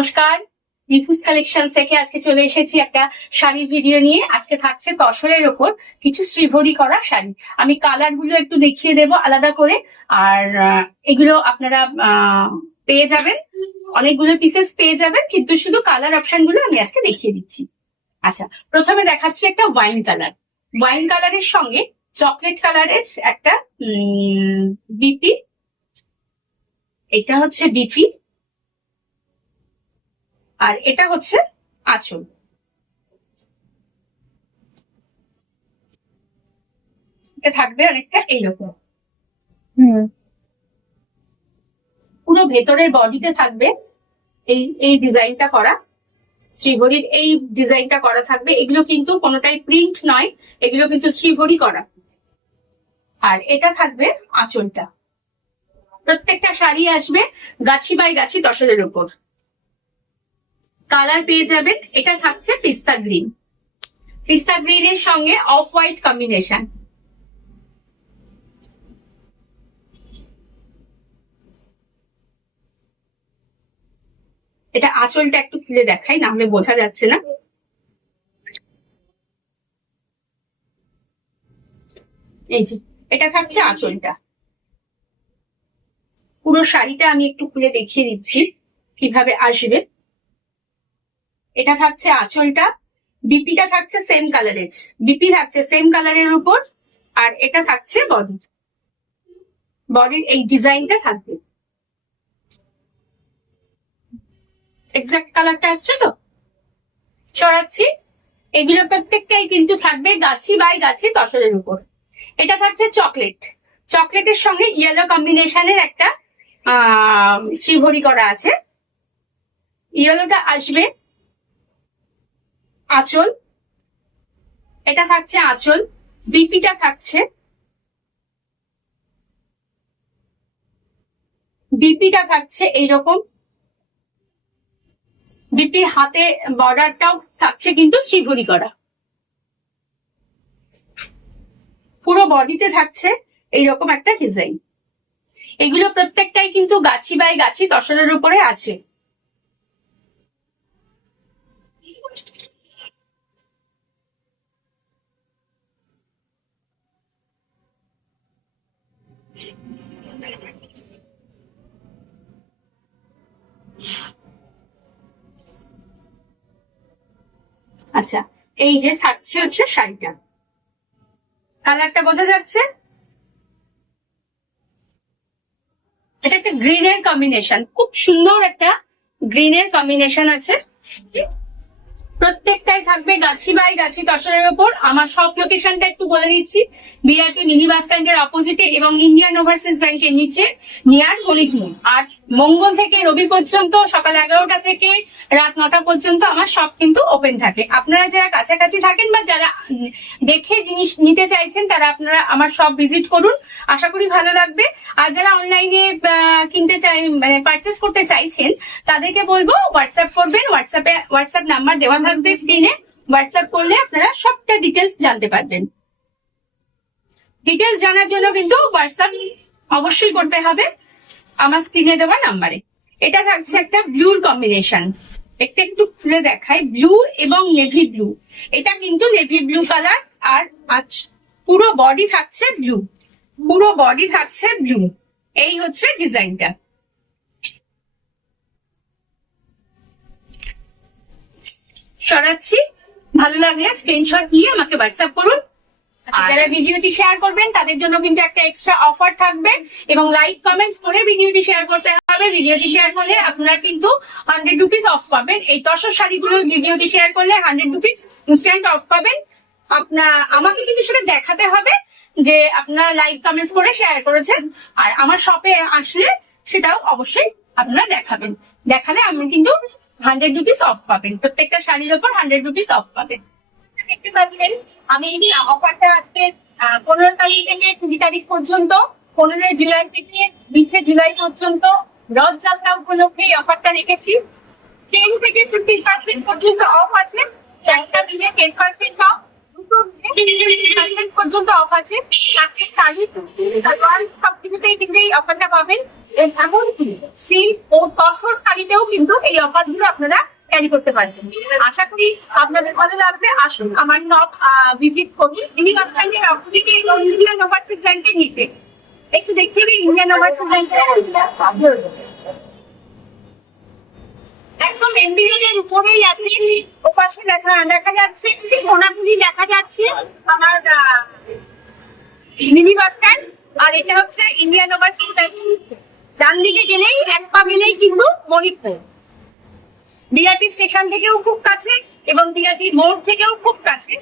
নমস্কার, রিফুজ কালেকশন থেকে আজকে চলে এসেছি একটা শাড়ির ভিডিও নিয়ে। আজকে থাকছে তসরের ওপর কিছু শ্রীভরি করা শাড়ি। আমি কালার গুলো একটু দেখিয়ে দেব আলাদা করে, আর এগুলো আপনারা পেয়ে যাবেন, অনেকগুলো পিসেস পেয়ে যাবেন, কিন্তু শুধু কালার অপশন গুলো আমি আজকে দেখিয়ে দিচ্ছি। আচ্ছা, প্রথমে দেখাচ্ছি একটা ওয়াইন কালার। ওয়াইন কালারের সঙ্গে চকলেট কালারের একটা বিপি, এটা হচ্ছে বিপি, আর এটা হচ্ছে আঁচল। এটা থাকবে অনেকটা এইরকম। পুরো ভেতরের বডিতে থাকবে এই এই ডিজাইনটা করা, শ্রীভরির এই ডিজাইনটা করা থাকবে। এগুলো কিন্তু কোনোটাই প্রিন্ট নয়, এগুলো কিন্তু শ্রীভরি করা। আর এটা থাকবে আঁচলটা। প্রত্যেকটা শাড়ি আসবে গাছি বাই গাছি তসরের উপর। কালার পেয়ে যাবেন, এটা থাকছে পিস্তা গ্রিন। পিস্তা গ্রিনের সঙ্গে অফ হোয়াইট কম্বিনেশন। এটা আঁচলটা একটু খুলে দেখাই, না হলে বোঝা যাচ্ছে না। এই যে এটা থাকছে আঁচলটা। পুরো শাড়িটা আমি একটু খুলে দেখিয়ে দিচ্ছি কিভাবে আসবে। এটা থাকছে আঁচলটা, বিপিটা থাকছে সেম কালারের, বিপি থাকছে সেম কালারের উপর, আর এটা থাকছে বডি। বডির এই ডিজাইনটা থাকবে, এক্সাক্ট কালারটা আসছে তো। সরাচ্ছি, এগুলো প্রত্যেকটাই কিন্তু থাকবে গাছি বাই গাছি তসরের উপর। এটা থাকছে চকলেট, চকলেটের সঙ্গে ইয়েলো কম্বিনেশনের একটা শ্রীভরি করা আছে। ইয়েলোটা আসবে আঁচল, এটা থাকছে আঁচল, বিপিটা থাকছে, বিপিটা থাকছে এইরকম। বিপির হাতে বর্ডারটাও থাকছে কিন্তু শ্রীভরি করা। পুরো বডিতে থাকছে এইরকম একটা ডিজাইন। এগুলো প্রত্যেকটাই কিন্তু গাছি বাই গাছি তসরের উপরে আছে। আচ্ছা, এই যে থাকছে হচ্ছে শাড়িটা, কালারটা বোঝা যাচ্ছে। এটা একটা গ্রিনের কম্বিনেশন, খুব সুন্দর একটা গ্রিনের কম্বিনেশন আছে। প্রত্যেকটাই থাকবে গাছি বাই গাছি তসরের উপর। আমার সব লোকেশনটা একটু বলে দিচ্ছি, বিরাটি মিনি বাস স্ট্যান্ডের অপোজিটে এবং ইন্ডিয়ান ওভারসিজ ব্যাংকের নিচে, নিয়ার গণিতমোড়। আর মঙ্গল থেকে রবি পর্যন্ত সকাল 11টা থেকে রাত 9টা পর্যন্ত আমার সব কিন্তু ওপেন থাকে। আপনারা যারা কাছাকাছি থাকেন বা যারা দেখে জিনিস নিতে চাইছেন, তারা আপনারা আমার সব ভিজিট করুন, আশা করি ভালো লাগবে। আর যারা অনলাইনে কিনতে চাই, মানে পারচেস করতে চাইছেন, তাদেরকে বলবো হোয়াটসঅ্যাপ করবেন। হোয়াটসঅ্যাপ নাম্বার দেওয়া থাকবে স্ক্রিনে, হোয়াটসঅ্যাপ করলে আপনারা সবটা ডিটেলস জানতে পারবেন। ডিটেলস জানার জন্য কিন্তু হোয়াটসঅ্যাপ অবশ্যই করতে হবে আমার স্ক্রিনে দেওয়া নাম্বারে। এটা থাকছে একটা ব্লুর কম্বিনেশন, একটা একটু খুলে দেখাই, ব্লু এবং নেভি ব্লু। এটা কিন্তু নেভি ব্লু কালার, আর আজ পুরো বডি থাকছে ব্লু, পুরো বডি থাকছে ব্লু। এই হচ্ছে ডিজাইনটা। সরাচ্ছি, ভালো লাগলে স্ক্রিনশট নিয়ে আমাকে হোয়াটসঅ্যাপ করুন। যারা ভিডিওটি শেয়ার করবেন তাদের জন্য কিন্তু একটা এক্সট্রা অফার থাকবে, এবং লাইক কমেন্টস করে ভিডিওটি শেয়ার করতে হবে। ভিডিওটি শেয়ার করলে আপনারা কিন্তু 100 রুপিস অফ পাবেন। এই তসর শাড়িগুলো ভিডিওটি শেয়ার করলে 100 রুপিস ইনস্ট্যান্ট অফ পাবেন। আমাকে কিন্তু সেটা দেখাতে হবে যে আপনারা লাইক কমেন্টস করে শেয়ার করেছেন, আর আমার শপে আসলে সেটাও অবশ্যই আপনারা দেখাবেন। দেখালে আমি কিন্তু 100 রুপিস অফ পাবেন, প্রত্যেকটা শাড়ির ওপর 100 রুপিস অফ পাবেন। দেখতে পাচ্ছেন আমি এই অফারটা আজকে 15 তারিখ থেকে 20 তারিখ পর্যন্ত, 15 জুলাই থেকে 20 জুলাই পর্যন্ত রথযাত্রা উপলক্ষে এই অফারটা রেখেছি। 10 থেকে 50% পর্যন্ত অফ আছে, একটা দিলে 10% অফ, দুটো দিলে 50% পর্যন্ত অফ আছে। আজকের তারিখ সবকিছুতেই কিন্তু এই অফারটা পাবেন। এমনকি সিল্ক ও তসর শাড়িতেও কিন্তু এই অফার গুলো আপনারা ক্যারি করতে পারবেন। আশা করি আপনাদের ভালো লাগবে। আসুন আমার শপ ভিজিট করুন। মিনি বাস স্ট্যান্ডের অপোজিটে ইন্ডিয়ান ওভারসিজ ব্যাংকের নিচে একটু দেখতে হবে ইন্ডিয়ান ওভারসিজ ব্যাংকের একদম এমবিএর উপরেই আছে। ওপাশে দেখা যাচ্ছে কোনাগুলি দেখা যাচ্ছে আমার মিনি বাস স্ট্যান্ড, আর এটা হচ্ছে ইন্ডিয়ান ওভারসিজ ব্যাংক। ডান দিকে গেলেই এক পা গেলেই কিন্তু মণিপুর। বিআরটি স্টেশন থেকেও খুব কাছে এবং বিআরটি মোড় থেকেও খুব কাছে।